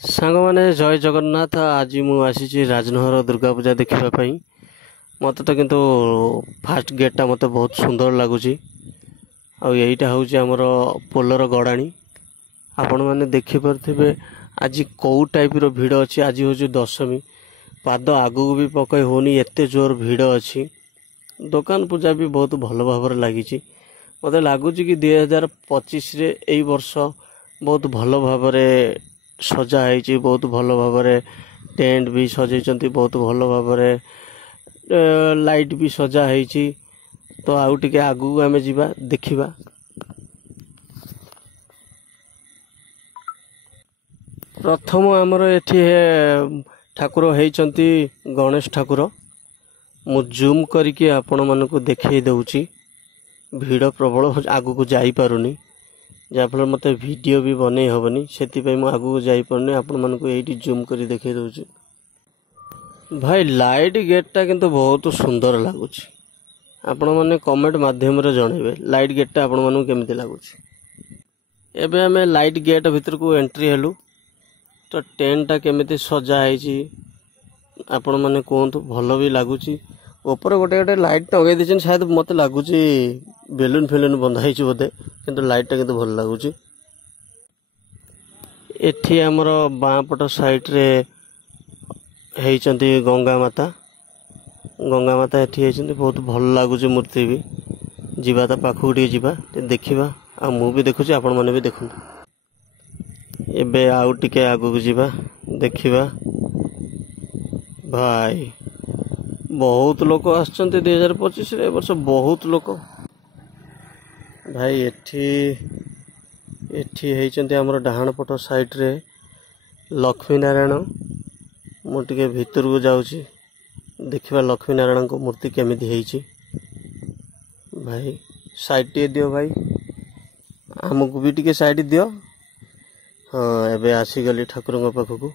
सांग माने जय जगन्नाथ। आज मु आसी राजनगर दुर्गा पूजा देखा मत तो किंतु फास्ट गेटा मत बहुत सुंदर लगुच। आईटा हूँ आमर पोलर गड़ाणी आपण मैंने देखिपे आज कौ टाइप भिड़ अच्छी। आज हूँ दशमी पाद आगू भी पकई होनी एत जोर भिड़ अच्छी। दुकान पूजा भी बहुत भल भाव लगी मत लगुच कि 2025 यही वर्ष बहुत भल भाव सजा है। बहुत भल भाव टेंट भी सजाई बहुत भल भाव लाइट भी सजा है। तो आउ टिके आगू आमे जीवा देखिबा। प्रथम आमर एठी ठाकुर होइचंती गणेश ठाकुर। मु जूम करके आपण मानक देखै दउची। भीड़ प्रबल आगू को जाई पारुनी जहाँफल मत वीडियो भी बनै हेनी से आगू को जाई पारुनी। आपण मानक एठी जूम करी देखै दउची। भाई लाइट गेटटा किंतु बहुत सुंदर लगुच। आपण माने कमेंट माध्यम रे जणेबे लाइट गेटटा आपण मानक केमिति लगुच। एबे हमें लाइट गेट भीतर को एंट्री हेलु तो टेंटा केमिति सजा है आपण माने कहतु भल भी लगुच। ऊपर गोटे गोटे लाइट टंगाई देछन शायद मत लगुच बेलून फेलून बंधाई बोधे किंतु लाइटटा किंतु भल लगुच। एठी हमर बाँ पट साइड रे हेइचंती गंगा माता। गंगा माता एठी हेइचंती बहुत भल लगुच। मूर्ति भी जीवा ता पाखु टी जीवा देखिबा। आ मु भी देखुची आपण माने भी देखु। एबे आउ टिके आगु को जीवा देखिबा। भाई बहुत लोक आछंती 2025 रे वर्ष बहुत लोक। भाई एठी हेइचंती हमर डाहाण पट साइड रे लक्ष्मी नारायण। मु टिके भीतर को जाउची देखिबा लक्ष्मी नारायण को मूर्ति केमिति हेइची। भाई साइड टे दियो भाई हमको भी टिके साइड दियो। हाँ एबे आसी गली ठाकुर पाखक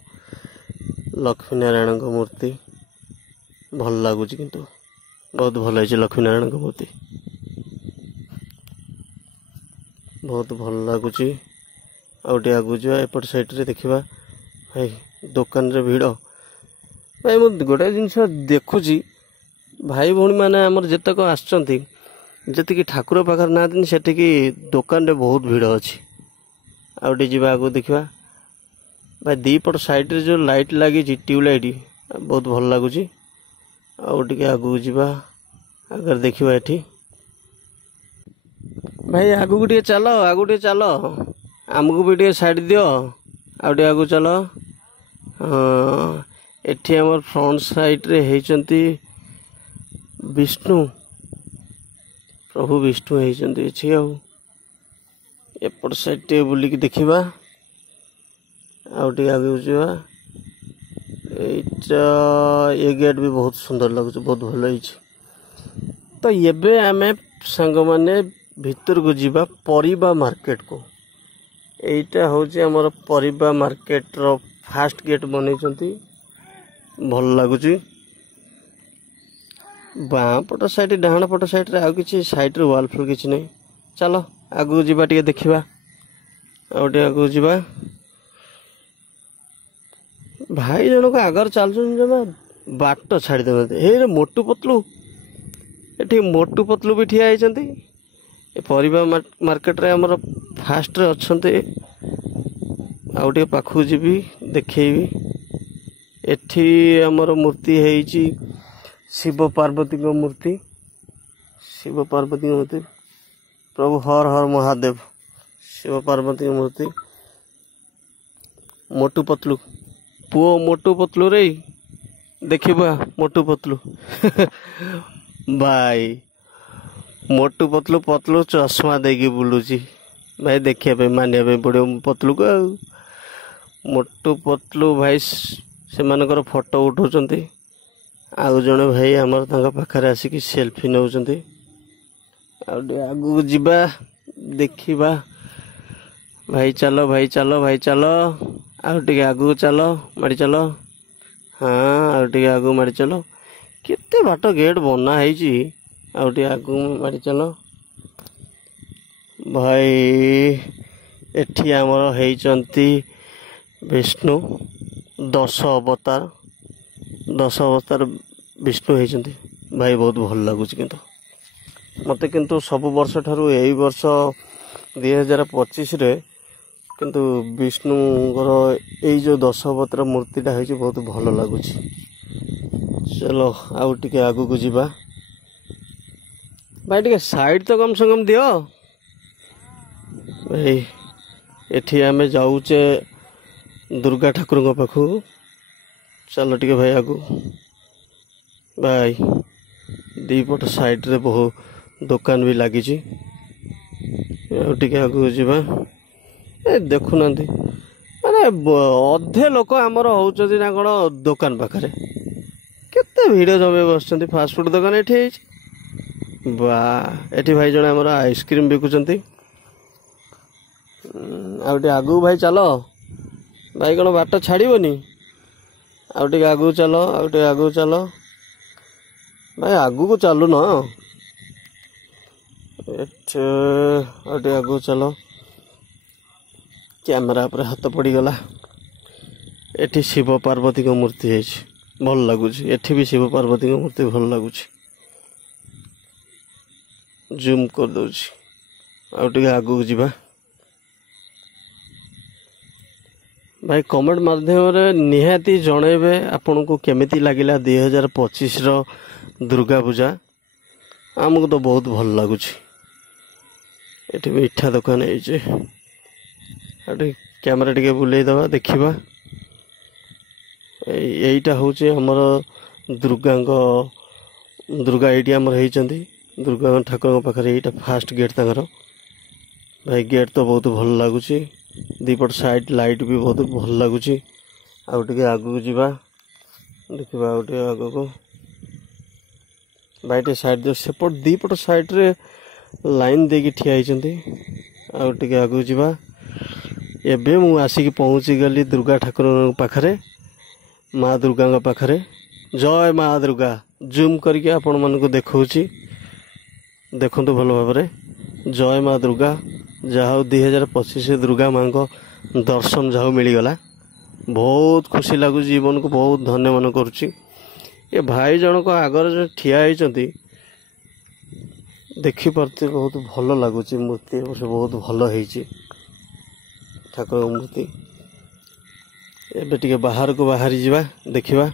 लक्ष्मी नारायण को मूर्ति भल लगुच किंतु बहुत भल है। लक्ष्मी नारायण को मूर्ति बहुत भल लगुच। आउटे आगु जा एपट साइड रे देखिबा। भाई दुकान रे भिड़ भाई मु गोटे जिनस देखुची भाई भौणी माने हमर जेतक आछंती जति ठाकुर पाखर ना दिन सेठी दुकान रे बहुत भिड़ अच्छी। आउटे जीवा आगु देखिबा। भाई दीपट साइड रे जो लाइट लगी ट्यूबलाइट बहुत भल लगुच। आउटे आगु जीवा अगर देखिबा एठी। भाई आगु टे चलो आगु टे चलो आमको भी टे साइड दियो। आउटे आगु चलो। हाँ एठी हमर फ्रंट साइड रे हेइचंती विष्णु प्रभु विष्णु हेइचंती एठी। आउ एपट साइड टे बुली की देखिबा। आउटे आगु जीवा। ये गेट भी बहुत सुंदर लगुच बहुत भल है। तो एबे आमे संग माने भीतर को जीवा परिबा मार्केट को। एटा होची हमर परिबा मार्केट रो फास्ट गेट बनैचंती भल लगुच। बाँ पट साइड डाहाण पट साइड रे आ किछि साइड रे वॉल फुल किछि नै। चलो आगु जीवा टिके देखिबा। आउटे आगु जीवा। भाई जनक आगर चलुन जमा बाट छाड़ी दे। हे रे मोटू पतलू एठी मोटू पतलू भी ठिया होइचंती। ए परिबा मार्केट रे हमर फास्ट रे अछंती। आउटे पाखु जीबी देखैबी। एठी हमर मूर्ति हेइची शिव पार्वती को मूर्ति। शिव पार्वती मूर्ति प्रभु हर हर महादेव। शिव पार्वती मूर्ति मोटू पतलू पुओ मोटू पतलू रे देखिबा मोटू पतलू। भाई मोटू पतलू पतलू चश्मा देगी बुलूची। भाई देखिया पे मानिया पड़ो पतलू को। मोटू पतलू भाई से मानकर फोटो उठाउचंती। आउ जने भाई हमर तांका पाखरे आसिकी सेल्फी नउचंती। आगू जीवा देखिबा। भाई चलो भाई चलो भाई चलो आउ टिके आगू चलो माड़ी चलो। हाँ आउ टिके आगू माड़ी चलो। केते बाट गेट बना है। आउ टिके आगू माड़ी चलो। भाई एठी हमर हेइचंती विष्णु 10 अवतार विष्णु होती भाई बहुत भल लगुच किंतु मत किंतु सब वर्ष ठारू यही वर्ष 2025 रे किंतु विष्णुଙ୍କର एई जो 10 अवतार मूर्तिटा है बहुत भल लगुच। चलो आउ टिके आगु को जीवा भाई टिके साइड तो कम से कम दियो भाई। एठी आमे जाऊचे दुर्गा ठाकुर पाखु चलो टिके भाई आगु भाई दीपट साइड रे बहुत दुकान भी लगी टिके आगु जीवा। ए देखुना माने अधे लोक आमर होउछथि ना कोन दुकान पाखरे केते भिड़ जमे बसचंती फास्टफूड दुकान एठी बा एठी भाई जने हमर आइसक्रीम बिकुचंती आउटे आगु भाई चलो भाई कौन बाट छाड़बनी आउटे आगु चलो आउटे आगु चलो भाई आगु को चलू न आउटे आगु चलो कैमरा पर हाथ पड़गला। एठी शिव पार्वती को मूर्ति है भल लगुच एठी भी शिव पार्वती को मूर्ति भल लगुच जूम कर दउछि आउटे आगु जीवा भाई कमेंट माध्यम निहाती जनइबे आपन को केमिति लागिला 2025 रो दुर्गा पूजा आमको तो बहुत भल लगुच। एठी मीठा दुकान है कैमरा टिके बुले दबा देखिबा एईटा होचे हमर दुर्गा एटी हमर हेचंती दुर्गा ठाकुर पाखरे एटा फास्ट गेट ताकर भाई गेट तो बहुत भल लगुच दीपट साइड लाइट भी बहुत भल लगुच आगे आगू जीवा देखा आगे आग को भाई साइड सेपट दीपट साइड रे लाइन देकी ठिया आगे आगू जीवा। एबे मु आसिक पहुँची गली दुर्गा ठाकुर पाखरे माँ दुर्गा पाखरे जय माँ दुर्गा जूम करके आपण मन को देखौची देखंतु भल भाव जय माँ दुर्गा जहाँ 2025 दुर्गा माँ को दर्शन जहाँ मिलगला बहुत खुशी लगुच जीवन को बहुत धन्य मन करुच्ची। ये भाई जनक आगर जो ठिया होती देखी पार्थे बहुत भल लगुच मूर्ति बहुत भल होती ठाकुर मूर्ति। एबे टिके बाहर को बाहरी जीवा देखिबा।